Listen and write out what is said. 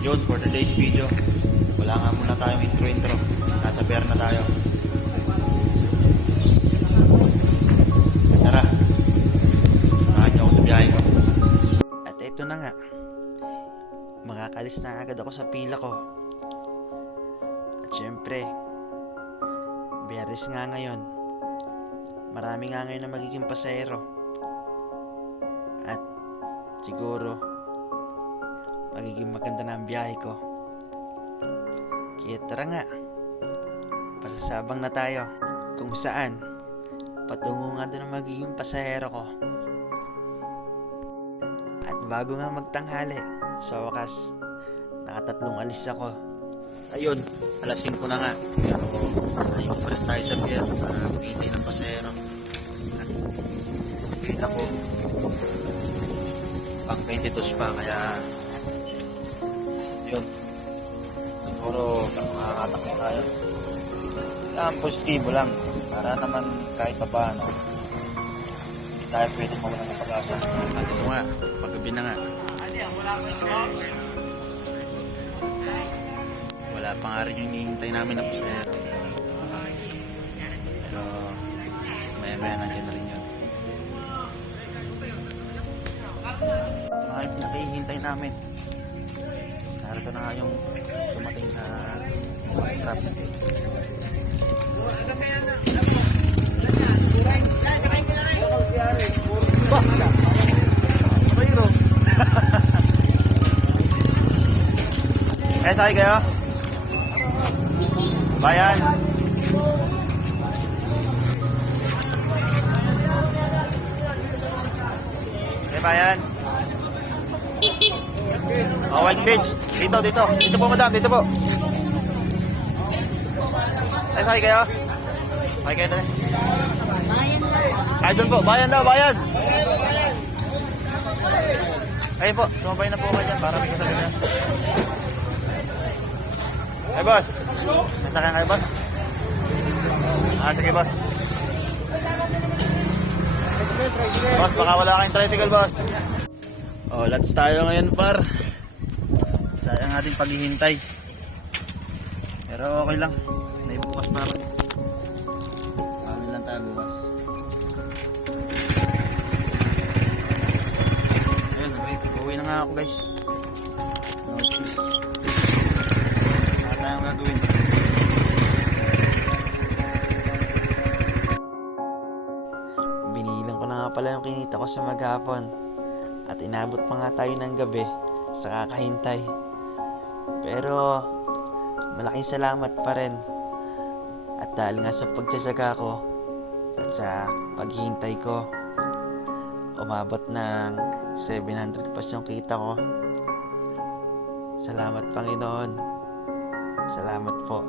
Yun, for today's video, wala nga muna tayong intro. Nasa pier na tayo. Tara, samahan niyo ako sa biyahe ko. At ito na nga, makakalis na agad ako sa pila ko. At syempre, Biyernes nga ngayon, marami nga ngayon na magiging pasahero. At siguro magiging maganda na ang biyahe ko. Kaya tara nga, pasasabang na tayo kung saan patungo nga doon ang magiging pasahero ko. At bago nga magtanghali, sa wakas nakatatlong alis ako. Ayun, alas 5 na nga, pero ayun pa rin tayo sa pier para maghintay ng pasahero. At kita ko pang 22 pa, kaya yun, siguro makakatakbo tayo. Kailangan positibo lang para naman kahit pa paano hindi tayo pwede mawala ng pag-asa. At ito nga, paggabi na nga, wala pa nga rin yung hinihintay namin na pasahero, pero maya nandiyan na rin yun. Ito nga yung pinakihintay namin. Narito na nga yung dumating na scrap. Eh, sakay kayo? Bayan. Eh, bayan. Oh, White Beach. Dito. Dito po, madam. Dito po. Eh, sakay kayo? Sakay kayo na. Ay, doon po. Bayan daw, bayan. Ayun po, sumabay na po kayo dyan para may kasali na. Hey, boss. Nasakyan kayo, boss? Sige, boss. Boss, baka wala kayong tricycle, boss. Oh, let's tayo ngayon, par. Sayang ating paghihintay. Pero okay lang. Naibukas pa ako. Kami lang tayo bukas. Ayun, wait. Uwi na nga ako, guys. No cheese. Wala tayong gagawin. Binilang ko na nga pala yung kinita ko sa maghapon. At inabot pa nga tayo ng gabi sa kakahintay. Pero malaking salamat pa rin. At dahil nga sa pagtsatsaga ko at sa paghihintay ko, umabot ng 700 plus yung kita ko. Salamat, Panginoon. Salamat po.